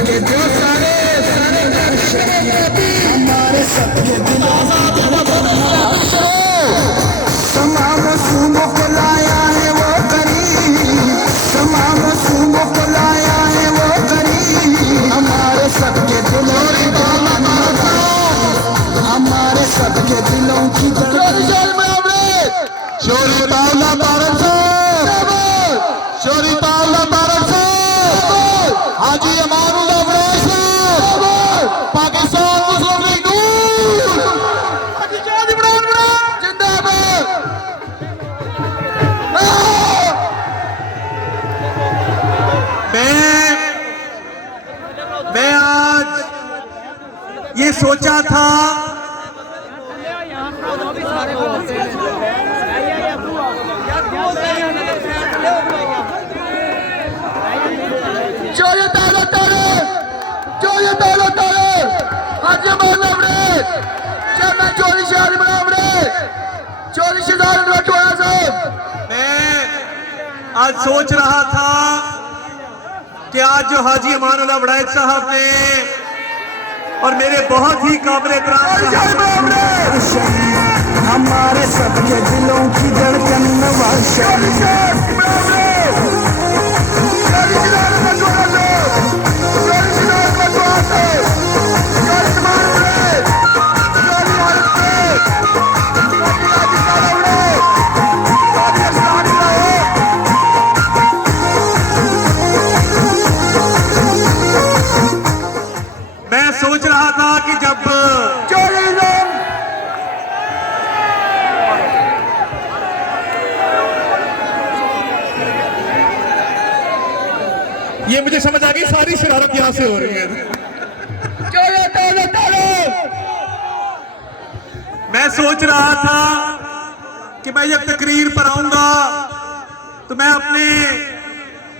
सबके दिल सारे सारे हमारे सबके दिलों तमाम सूबों को लाया है वो करीब, तमाम सूबों को लाया है वो करीब, हमारे सबके दिलों की हमारे सबके दिलों की शोरी तावला तारक साहब, शोरी तावला तारक साहब, हाजी अमानुल्लाह अब्रार साहब, पाकिस्तान मुस्लिम लीग नूर, हाजी जाद इमरान जिंदाबाद। मैं आज ये सोचा था आज सोच रहा था कि आज जो हाजी अमानुल्लाह वड़ैच साहब ने और मेरे बहुत ही काबिल एहतराम हमारे सबके दिलों की धड़कन नवाज सोच रहा था कि जब ये मुझे समझ आ गई सारी शरारत यहां से हो रही है। मैं सोच रहा था कि मैं जब तकरीर पर आऊंगा तो मैं अपने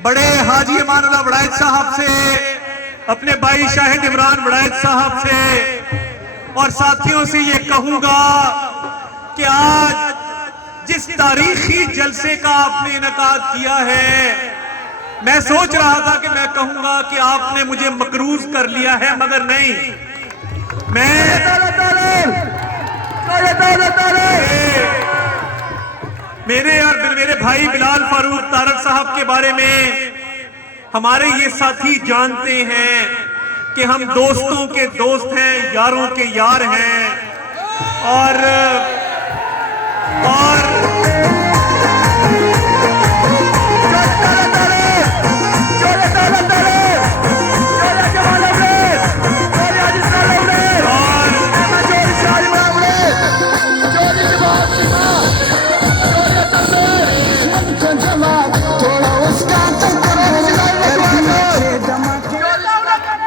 बड़े हाजी अमानुल्लाह वड़ैच साहब से, अपने भाई शाहिद इमरान वड़ैच साहब से और साथियों से ये कहूंगा कि आज जिस तारीखी जलसे का आपने इनकाद किया है, मैं सोच रहा था कि मैं कहूंगा कि आपने मुझे मकरूज कर लिया है, मगर नहीं। मेरे भाई बिलाल फारूक तारक साहब के बारे में हमारे ये साथी जानते हैं कि हम दोस्तों के दोस्त हैं, यारों के यार हैं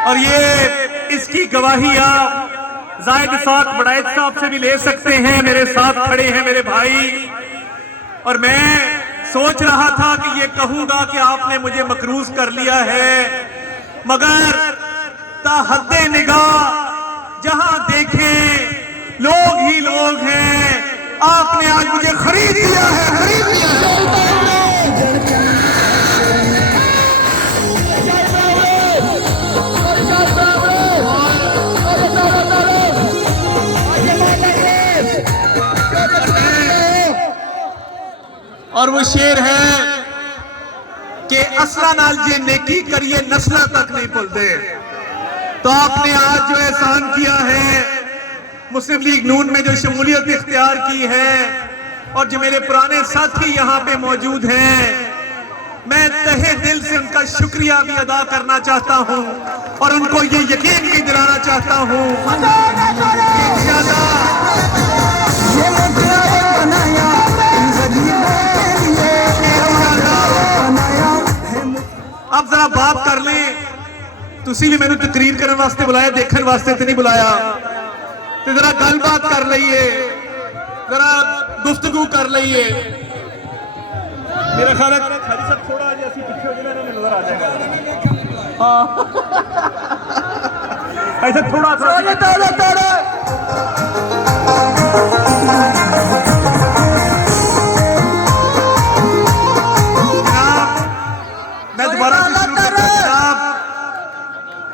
और ये इसकी गवाही आप जाहिद इसाक वड़ैच साहब से भी ले सकते हैं, मेरे साथ खड़े हैं मेरे भाई। और मैं सोच रहा था कि ये कहूंगा कि आपने मुझे मकरूज कर लिया है, मगर ताहद्दे निगाह जहां देखें लोग ही लोग हैं। आपने आज मुझे खरीद लिया है, खरीद लिया है। और वो शेर है कि असला नाल जे नेकी करिए नस्ला तक नहीं भूलते। तो आपने आज जो एहसान किया है, मुस्लिम लीग नून में जो शमूलियत इख्तियार की है और जो मेरे पुराने साथी यहाँ पे मौजूद हैं, मैं तहे दिल से उनका शुक्रिया भी अदा करना चाहता हूँ और उनको ये यकीन भी दिलाना चाहता हूँ। अब जरा बात कर लें, तुसी भी मैंने तकरीर करने वास्ते बुलाया, देखने वास्ते तो नहीं बुलाया। तो जरा गलबात कर लीए, जरा गुफ्तगू कर लीए। मेरा ख्याल है खाली सब थोड़ा जैसी पीछे हो जाए नजर आ जाएगा। ऐसा थोड़ा सा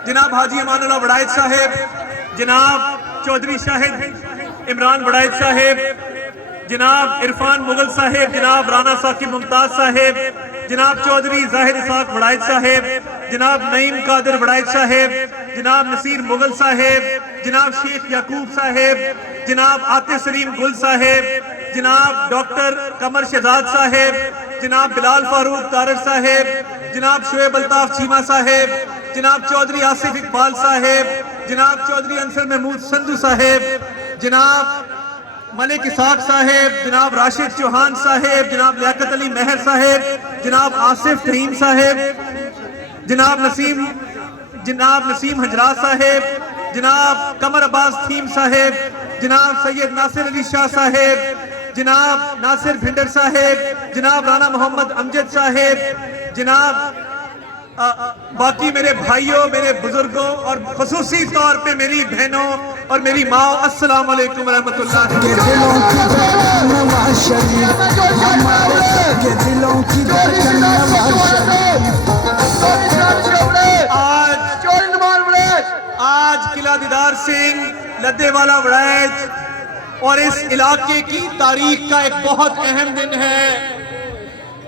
जनाब हाजी अमानुल्लाह वड़ाइच साहेब, जनाब चौधरी शाहिद इमरान वड़ाइच साहेब, जनाब इरफान मुगल साहेब, जनाब राना साकिब मुमताज साहेब, जनाब चौधरी जाहिर इसाक वड़ाइच साहेब, जनाब नईम कादिर वड़ाइच साहेब, जनाब नसीर मुगल साहेब, जनाब शेख याकूब साहेब, जनाब आतिफ सलीम गुल साहेब, जनाब डॉक्टर कमर शहजाद साहेब, जनाब बिलाल फारूक तारड़ साहेब, जनाब शुएब अल्ताफ चीमा साहेब, जनाब चौधरी आसिफ इकबाल साहेब, जनाब चौधरी अंसर महमूद संधू साहेब, जनाब मलिक इसाक साहेब, जनाब राशिद चौहान साहेब, जनाब लियाकत अली मेहर साहेब, जनाब आसिफ करीम साहेब, जनाब नसीम हजरा साहेब, जनाब कमर अब्बास थीम साहेब, जनाब सैयद नासिर अली शाह साहेब, जनाब नासिर भिंडर साहेब, जनाब राना मोहम्मद अमजद साहेब, जनाब बाकी मेरे भाइयों, मेरे बुजुर्गों और खसूसी तौर पे मेरी बहनों और मेरी माँ, अस्सलाम वालेकुम रहमतुल्लाह। आज किला दीदार सिंह, लद्देवाला वड़ाइच और इस इलाके की तारीख का एक बहुत अहम दिन है,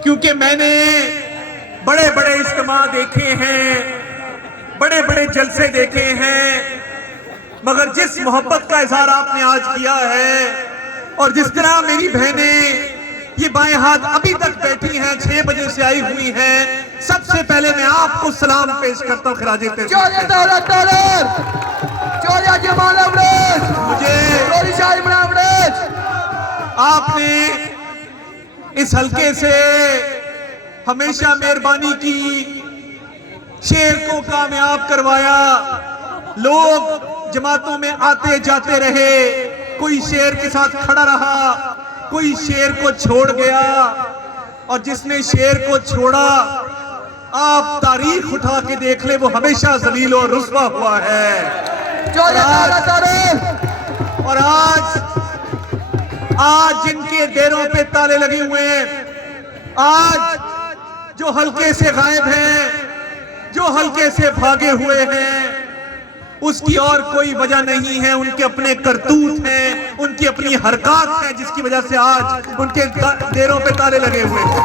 क्योंकि मैंने बड़े बड़े इज्तिमा देखे हैं, बड़े बड़े जलसे देखे हैं, मगर जिस मोहब्बत का इजहार आपने आज किया है और जिस तरह मेरी बहनें ये बाएं हाथ अभी तक बैठी हैं, 6 बजे से आई हुई हैं, सबसे पहले मैं आपको सलाम पेश करता हूँ खराजे मुझे आपने इस हल्के से हमेशा मेहरबानी की, शेर को कामयाब करवाया, लोग जमातों में आते जाते रहे, कोई शेर के साथ खड़ा रहा, कोई शेर को छोड़ गया, और जिसने शेर को छोड़ा आप तारीख उठा के देख ले, वो हमेशा जलील और रुस्वा हुआ है। और आज जिनके डेरों पे ताले लगे हुए हैं, आज जो हल्के से गायब हैं, जो हल्के से भागे हुए हैं, उसकी और कोई वजह नहीं है, उनके अपने करतूत हैं, उनकी अपनी हरकत है, जिसकी वजह से आज उनके डेरों पे ताले लगे हुए हैं।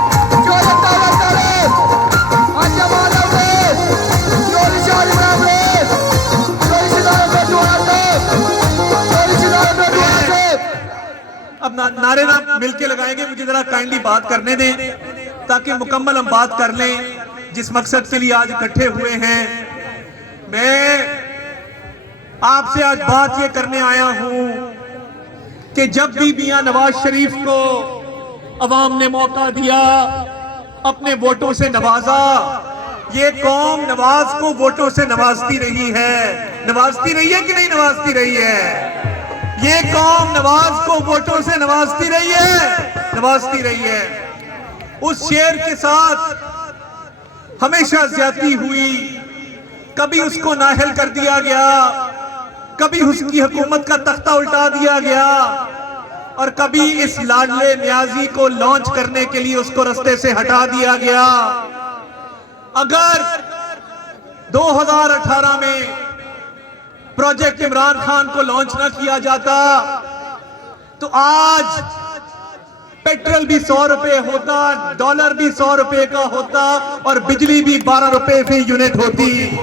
अब नारे ना मिलके लगाएंगे, मुझे जरा काइंडली बात करने दें ताकि मुकम्मल हम बात कर लें जिस मकसद के लिए आज इकट्ठे हुए हैं। मैं आपसे आज बात ये करने आया हूं कि जब भी मियां नवाज शरीफ को अवाम ने मौका दिया, अपने वोटों से नवाजा, ये कौम नवाज को वोटों से नवाजती रही है। नवाजती रही है कि नहीं नवाजती रही है? ये कौम नवाज को वोटों से नवाजती रही है, नवाजती रही है। उस शेर के साथ हमेशा ज्यादती हुई, कभी उसको नाहल कर दिया गया, कभी उसकी हुकूमत का तख्ता उल्टा दिया गया, और कभी इस लाडले न्याजी को लॉन्च करने के लिए उसको रास्ते से हटा दिया गया। अगर 2018 में प्रोजेक्ट इमरान खान को लॉन्च न किया जाता तो आज पेट्रोल भी 100 रुपए होता, डॉलर भी 100 रुपए का होता, और बिजली भी 12 रुपए फी यूनिट होती।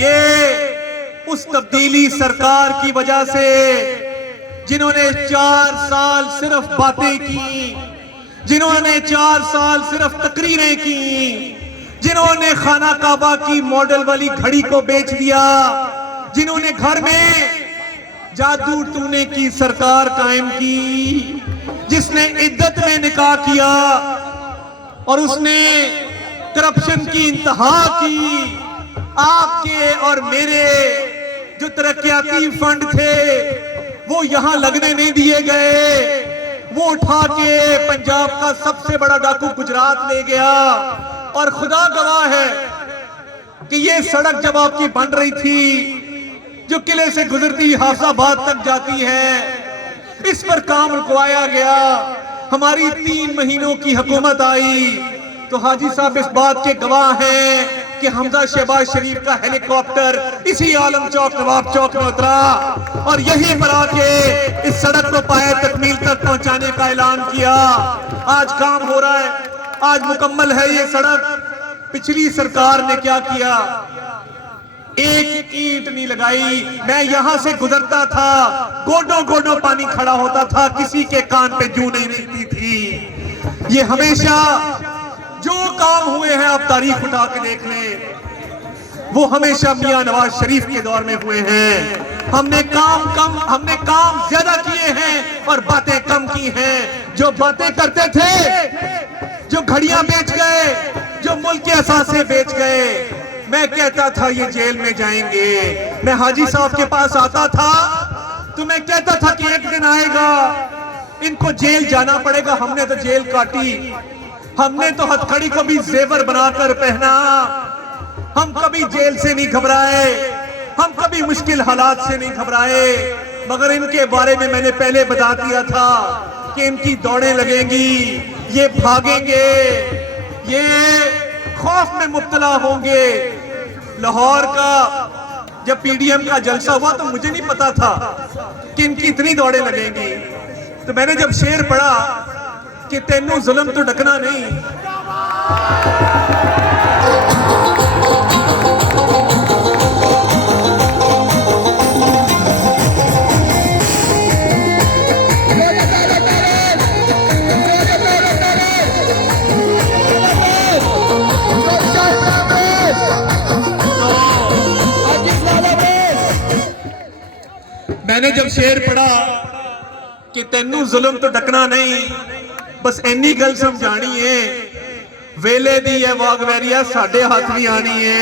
ये उस तब्दीली सरकार की वजह से, जिन्होंने 4 साल सिर्फ बातें की, जिन्होंने 4 साल सिर्फ तकरीरें की, जिन्होंने खाना काबा की मॉडल वाली घड़ी को बेच दिया, जिन्होंने घर में जादू टूने की सरकार कायम की, जिसने इद्दत में निकाह किया और उसने करप्शन की इंतहा की। आपके और मेरे जो तरक्याती फंड थे वो यहां लगने नहीं दिए गए, वो उठा के पंजाब का सबसे बड़ा डाकू गुजरात ले गया। और खुदा गवाह है कि ये सड़क जब आपकी बन रही थी, जो किले से गुजरती हाफिजाबाद तक जाती है, इस पर काम रुकवाया गया। हमारी 3 महीनों की हुकूमत आई तो हाजी साहब इस बात के गवाह हैं कि हमजा शहबाज शरीफ का हेलीकॉप्टर इसी आलम चौक नवाब चौक में उतरा और यहीं पर आके इस सड़क को पाए तकमील तक पहुंचाने का ऐलान किया। आज काम हो रहा है, आज मुकम्मल है ये सड़क। पिछली सरकार ने क्या किया? एक ईंट नहीं लगाई। मैं यहां से गुजरता था, गोडों गोडों पानी खड़ा होता था, किसी के कान पे जू नहीं मिलती थी। ये हमेशा जो काम हुए हैं आप तारीख उठा के देख लें, वो हमेशा मियां नवाज शरीफ के दौर में हुए हैं। हमने काम ज्यादा किए हैं और बातें कम की हैं। जो बातें करते थे, जो घड़ियां बेच गए, जो मुल्क के असासे बेच गए, मैं कहता था ये जेल में जाएंगे। मैं हाजी साहब के पास आता था तो मैं कहता था कि एक दिन आएगा इनको जेल जाना पड़ेगा। हमने तो जेल काटी, हमने तो हथकड़ी को भी जेवर बनाकर पहना। हम कभी जेल से नहीं घबराए, हम कभी मुश्किल हालात से नहीं घबराए। मगर इनके बारे में मैंने पहले बता दिया था कि इनकी दौड़ें लगेंगी, ये भागेंगे, ये खौफ में मुब्तला होंगे। लाहौर का जब पीडीएम का जलसा हुआ तो मुझे नहीं पता था कि इनकी इतनी दौड़ें लगेंगी। तो मैंने जब शेर पढ़ा कि तेनू जुल्म तो ढकना नहीं, मैंने जब शेर पढ़ा कि तेनू जुल्म तो ढकना नहीं, बस इन्नी गल समझानी है, वेले दी है वाग वैरिया साडे हाथ भी आनी है।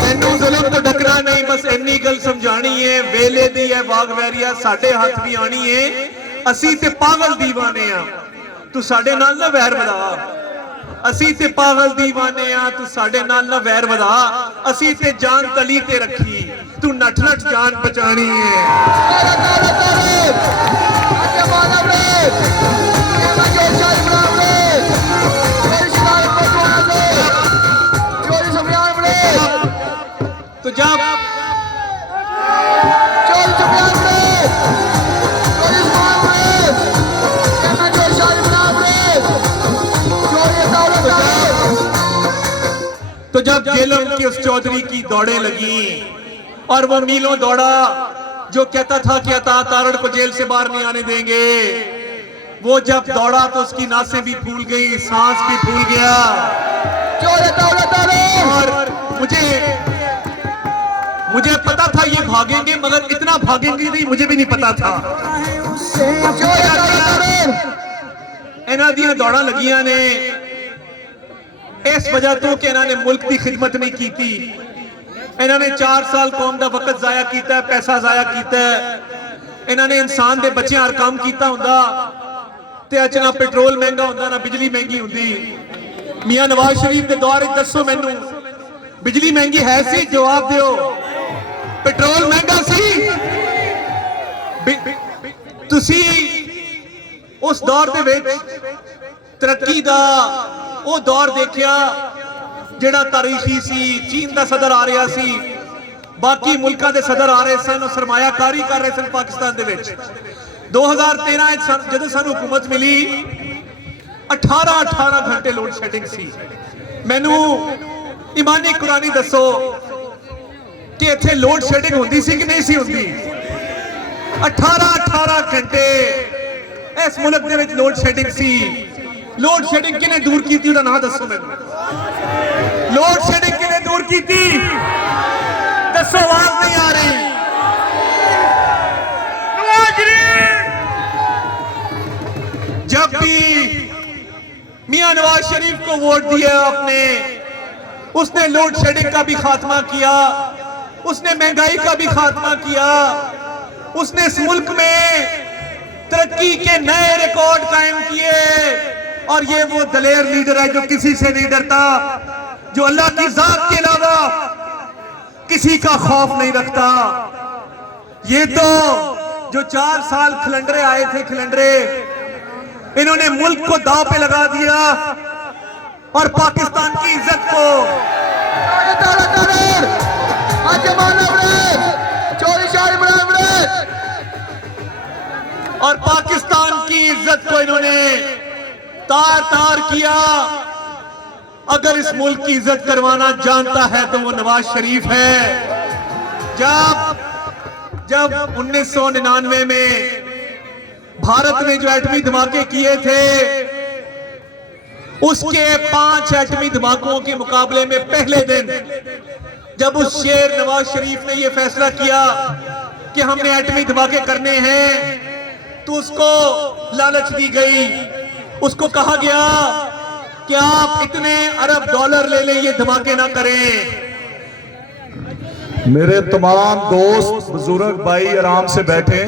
तेनू जुल्म तो ढकना नहीं, बस इन्नी गल समझानी है, वेले दी है वाग वैरिया साडे हाथ भी आनी है। असी ते पागल दीवाने आ, तू साडे नाल ना वैर वधा। असी ते पागल दीवाने आ, तू साडे नाल ना वैर वधा। असी ते जान तली ते रखी, तू नठ नठ जान बचानी है। तो जब तो जब जेलम की उस चौधरी की दौड़ें लगी और वो मीलों दौड़ा जो कहता था कि अता तारड़ को जेल से बाहर नहीं आने देंगे, वो जब दौड़ा तो उसकी नासें भी फूल गई, सांस भी फूल गया। और मुझे पता था ये भागेंगे, मगर इतना भागेंगे नहीं मुझे भी नहीं पता था। इन्हां दियां दौड़ां लगियां ने इस वजह तो कि इन्होंने मुल्क की खिदमत नहीं की थी। इन्होंने 4 साल कौम का वक्त जाया किया, पैसा जाया किया। इन्होंने इंसान के बच्चे हर काम किया होंदा ते अच ना पेट्रोल महंगा होंदा ना बिजली महंगी होंदी। मियां नवाज शरीफ के दौर में दसो मैनू बिजली महंगी है सी? जवाब दियो। पेट्रोल महंगा सी? तुसी उस दौर दे विच तरक्की दा वो दौर देखिया जिहड़ा तारीखी सी। चीन का सदर आ रहा सी, बाकी मुल्कों के सदर आ रहे सन, सरमायाकारी कर रहे सन पाकिस्तान दे विच। 2013 जदों सानू हुकूमत मिली 18 घंटे लोड शेडिंग सी। मैनू ईमानी कुरानी दसो कि इत्थे लोड शेडिंग होंदी सी कि नहीं सी होंदी? 18 घंटे इस मुल्क दे विच लोड शेडिंग सी। लोड शेडिंग किने दूर की थी? ना दसो मैनू। लोड शेडिंग किने दूर की थी? दसो, आवाज नहीं आ रही। जब भी मियां नवाज शरीफ को वोट दिया आपने, उसने लोड शेडिंग का भी खात्मा किया, उसने महंगाई का भी खात्मा किया, उसने इस मुल्क में तरक्की के नए रिकॉर्ड कायम किए। और ये वो दलेर लीडर है जो किसी से नहीं डरता, जो अल्लाह की जात के अलावा किसी का खौफ नहीं रखता। ये तो जो 4 साल खिलंडरे आए थे, खिलंडरे, इन्होंने मुल्क को दांव पे लगा दिया और पाकिस्तान की इज्जत को और पाकिस्तान की इज्जत को इन्होंने तार तार किया। अगर इस मुल्क की इज्जत करवाना जानता है तो वो नवाज शरीफ है। जब 1999 में भारत ने जो एटमी धमाके किए थे, उसके 5 एटमी धमाकों के मुकाबले में पहले दिन जब उस शेर नवाज शरीफ ने यह फैसला किया कि हमने एटमी धमाके करने हैं, तो उसको लालच दी गई। उसको कहा गया कि आप इतने अरब डॉलर ले लें, ये धमाके ना करें। मेरे तमाम दोस्त बुजुर्ग भाई आराम से बैठे,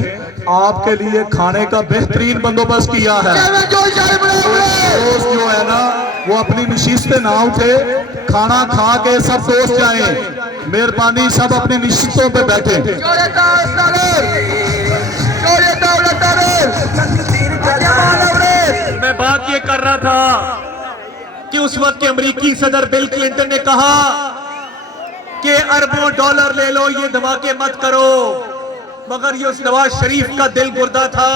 आपके लिए खाने का बेहतरीन बंदोबस्त किया है। दोस्त जो है ना वो अपनी नशिस्त पे ना उठे, खाना खा के सब दोस्त जाएं। मेहरबानी, सब अपनी नशिस्तों पे बैठे। मैं बात ये कर रहा था कि उस वक्त के अमेरिकी सदर बिल क्लिंटन ने कहा कि अरबों डॉलर ले लो, ये धमाके मत करो। मगर ये उस नवाज शरीफ का दिल गुर्दा था,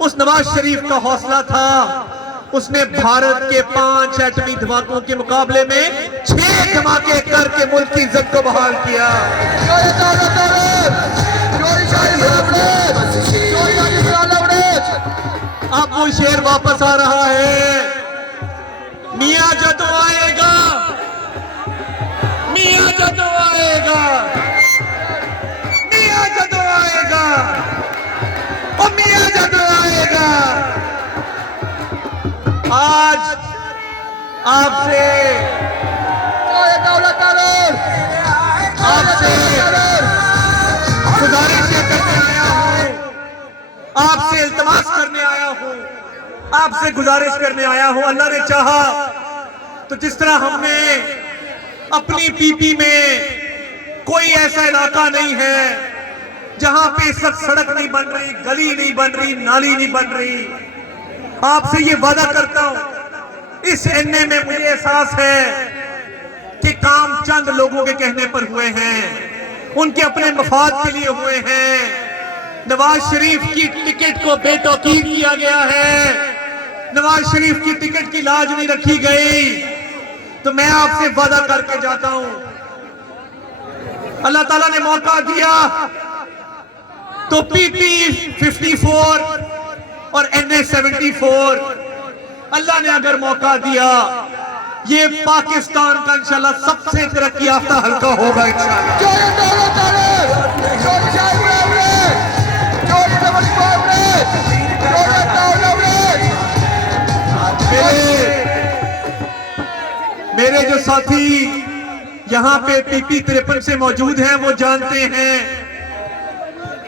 उस नवाज शरीफ का हौसला था। उसने भारत के 5 एटमी धमाकों के मुकाबले में 6 धमाके करके मुल्क की इज्जत को बहाल किया। अब वो शेर वापस आ रहा है। मियां जदों आएगा, मियां जदों आएगा, मियां जदों आएगा, और मियां जदों आएगा। आज आपसे गुजारिश करने आया हूं, आपसे इल्तमास करने आया हूं, आपसे गुजारिश करने आया हूं। अल्लाह ने चाहा तो जिस तरह हमने अपनी पीपी में कोई ऐसा इलाका नहीं है जहां पे इस वक्त सड़क नहीं बन रही, गली नहीं बन रही, नाली नहीं बन रही। आपसे ये वादा करता हूं, इस एनए में मुझे एहसास है कि काम चंद लोगों के कहने पर हुए हैं, उनके अपने मफाद के लिए हुए हैं। नवाज शरीफ की टिकट को बेतौकीर किया गया है, नवाज शरीफ की टिकट की लाज नहीं रखी गई। तो मैं आपसे वादा करके जाता हूं, अल्लाह ताला ने मौका दिया तो पीपी 54 और NA 74, अल्लाह ने अगर मौका दिया, ये पाकिस्तान का इंशाल्लाह सबसे तरक्की याफ्ता हल्का होगा इंशाल्लाह। मेरे जो साथी यहां पे पीपी 53 से मौजूद हैं, वो जानते हैं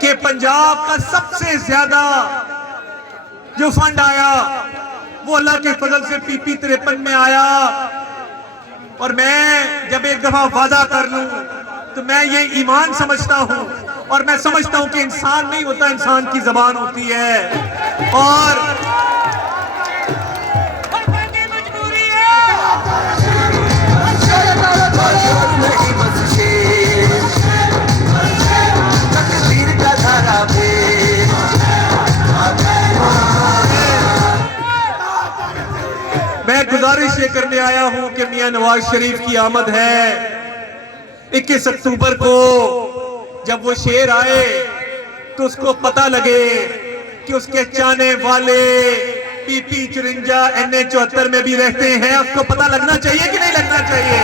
कि पंजाब का सबसे ज्यादा जो फंड आया वो अल्लाह के फजल से पीपी 53 में आया। और मैं जब एक दफा वादा कर लूं तो मैं ये ईमान समझता हूं, और मैं समझता हूं कि इंसान नहीं होता, इंसान की जबान होती है। और मैं गुजारिश ये करने आया हूं कि मियां नवाज शरीफ की आमद है 21 अक्टूबर को। जब वो शेर आए तो उसको पता लगे कि उसके चाहने वाले पीपी 54 NA 74 में भी रहते हैं। उसको पता लगना चाहिए कि नहीं लगना चाहिए?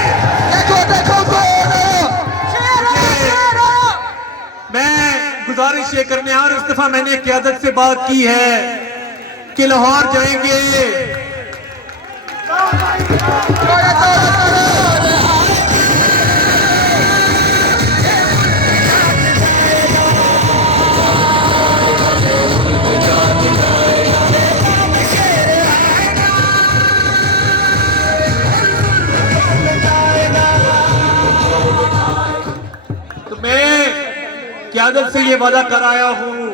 मैं गुजारिश ये करने और इस दफा मैंने क़यादत से बात की है कि लाहौर जाएंगे, क्यादत से ये वादा कराया हूं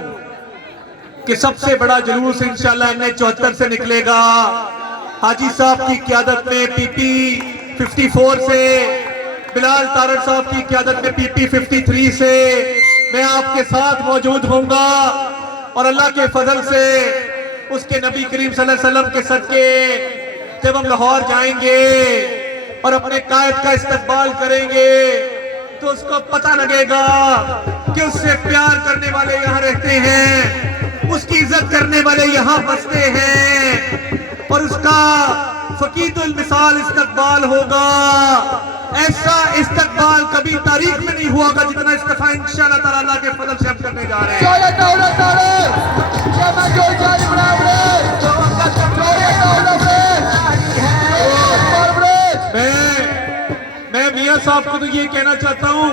कि सबसे बड़ा जुलूस इंशाल्लाह NH74 से निकलेगा। हाजी साहब की क्यादत में PP 54 से, बिलाल तारड़ साहब की क्यादत में PP 53 से मैं आपके साथ मौजूद होऊंगा और अल्लाह के फजल से उसके नबी करीम सल्लल्लाहु अलैहि वसल्लम के सदके जब हम लाहौर जाएंगे और अपने कायद का इस्तकबाल करेंगे तो उसको पता लगेगा कि उससे प्यार करने वाले यहाँ रहते हैं, उसकी इज्जत करने वाले यहाँ बसते हैं और उसका फकीदुल मिसाल इस्तकबाल होगा। ऐसा इस्तकबाल कभी तारीख में नहीं हुआ जितना इस्तफा इंशाअल्लाह ताला अल्लाह के फजल से हम करने जा रहे हैं। मैं मियां साहब को तो ये कहना चाहता हूँ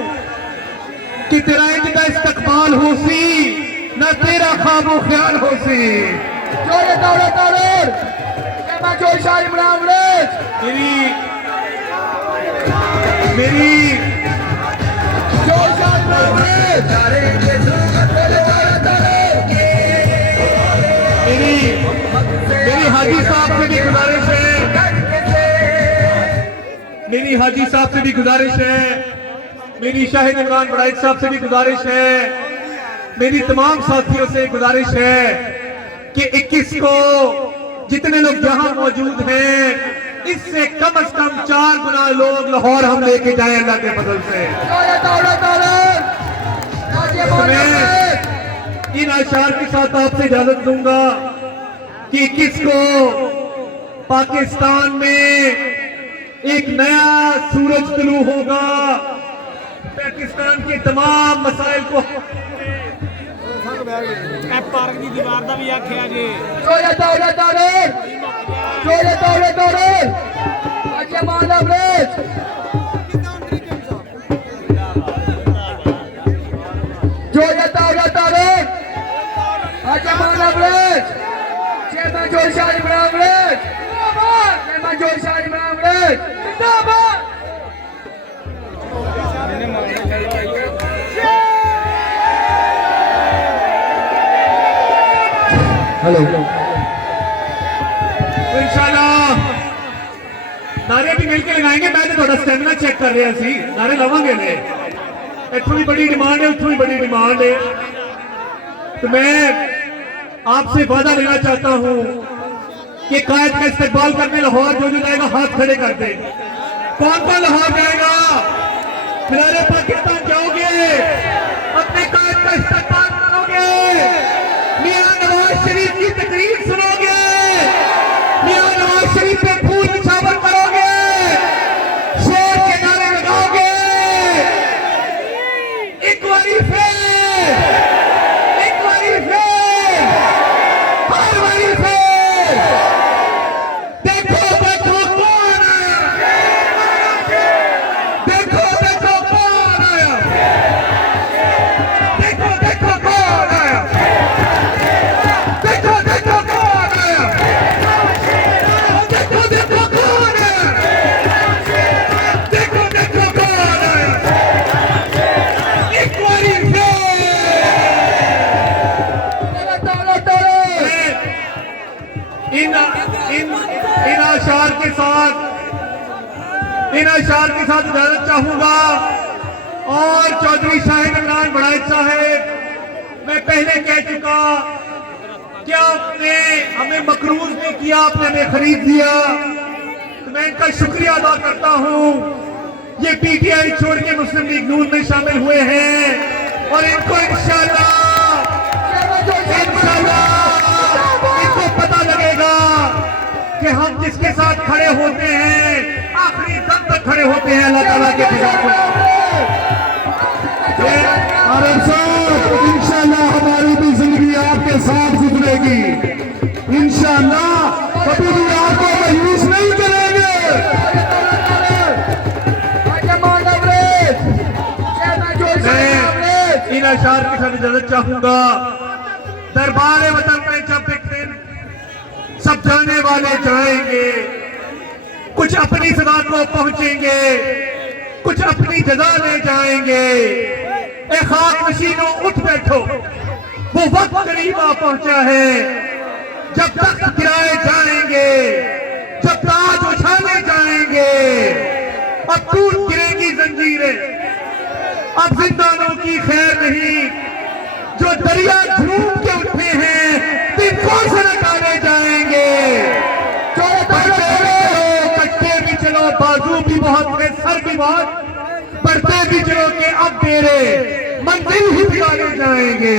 कि तेरा इंज का इस्तकबाल हो सी न तेरा ख्वाबो ख्याल हो सी। मेरी हाजी साहब से भी गुजारिश है, मेरी हाजी साहब से भी गुजारिश है, मेरी शाहिद इमरान बड़ाइच साहब से भी गुजारिश है, मेरी तमाम साथियों से गुजारिश है कि 21 को जितने लोग यहाँ मौजूद हैं इससे कम से कम 4 गुना लोग लाहौर हम लेके जाएं अल्लाह के फजल से। तो मैं इन अशार के साथ आपसे इजाजत दूंगा कि 21 को पाकिस्तान में एक नया सूरज तुलू होगा। पाकिस्तान के तमाम मसाइल को पार्क की दीवार का भी आख्या जी हेलो इंशाल्लाह नारे भी मिलकर लगाएंगे। मैं तो थोड़ा स्टैमिना चेक कर रहा सी, नारे लवांगे ने इतनी भी बड़ी डिमांड है, उतनी बड़ी डिमांड है। तो मैं आपसे वादा लेना चाहता हूं कि कायद का इस्तेमाल करने लाहौर जो जाएगा हाथ खड़े कर दे। कौन कौन लाहौर जाएगा? खिलारे पाकिस्तान जाओगे, अपने कायद का इस्तेमाल करोगे, मियां नवाज शरीफ की तकरीर सुनोगे, मियां नवाज शरीफ पे फूल निछावर करोगे, शेर के नारे लगाओगे। एक बारी फिर, एक बारी फिर, हर बारी फिर देखो देखो कौन आया, देखो देखो कौन आया, देखो देखो कौन आया, देखो देखो कौन आया, देखो देखो कौन आया, देखो देखो कौन आया। एक बारी इन अशार के साथ इजाजत चाहूंगा। और चौधरी शाहिद इमरान बड़ाइच साहब, मैं पहले कह चुका कि आपने हमें मकरूज नहीं किया, आपने हमें खरीद लिया, तो मैं इनका शुक्रिया अदा करता हूं। ये PTI छोड़ के मुस्लिम लीग नून में शामिल हुए हैं और इनको इंशाल्लाह इनको पता लगेगा कि हम जिसके साथ खड़े होते हैं आखिरी दम तक खड़े होते हैं अल्लाह ताला के आरब साहब, इंशाल्लाह हमारी भी जिंदगी आपके साथ गुजरेगी, इंशाल्लाह कभी भी आपको मायूस नहीं करेंगे। मैं इन अशार के साथ इजाजत चाहूंगा। दरबार वतन में जब एक दिन सब जाने वाले जाएंगे, कुछ अपनी सदा को पहुंचेंगे, कुछ अपनी जगह ले जाएंगे, ए खाक नशीनों उठ बैठो, वो वक्त करीब आ पहुंचा है जब तख्त गिराए जाएंगे, जब ताज उछाले जाएंगे। अब टूट गिरेगी जंजीरें, अब जिंदानों की खैर नहीं। जो दरिया झूम के उठे हैं दिन कौन से निकाले जाएंगे। कट्टे भी चलो, बाजू भी बहुत है, सर भी बहुत, बढ़ते भी चलो के अब तेरे मंजिल ही ठिकाने जाएंगे।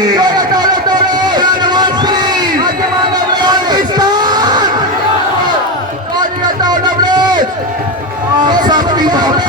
आप सबकी बहुत